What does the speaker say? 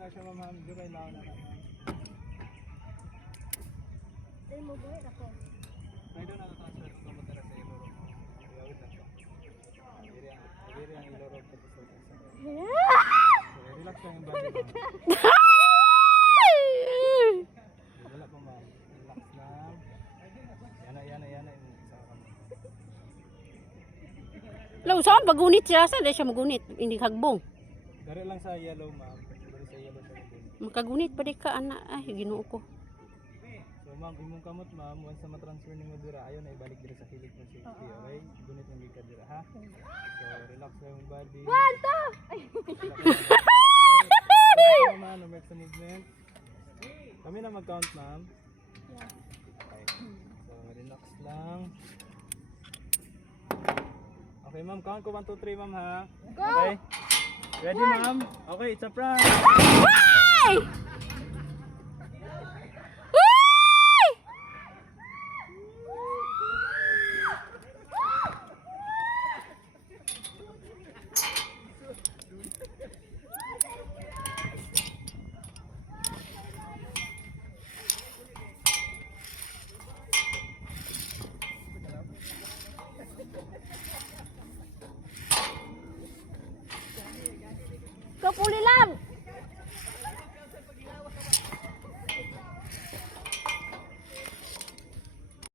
na siya ma'am. Duray lang na ma'am. Dahil mo buhay ako. Ay doon naka-transfer ko matara sa ilo. Gawin na siya. Diri ang ilo ro tapos sa isa. Relax lang yung body ma'am. Wala pa ma'am. Relax lang. Yana yung isa ka ma'am. Law saan pagunit siya sa siya magunit hindi hagbong. Dari lang sa yellow ma'am. Dari sa yellow sa yellow. Makagunit pa di ka ana ay Ginoo ko. So ma'am, imong kamot ma'am, once na ma-transfer nimo dira, ayon na ibalik dira sa kilid mo safety, okay? Gunit ang gika dira ha. So relax lang yung body. Kwanto! Okay, ma'am, no make some movement. Kami na mag-count ma'am. Okay. So relax lang. Okay ma'am, count ko 1, 2, 3 ma'am ha. Okay? Ready ma'am? Okay, it's a prank. Ay!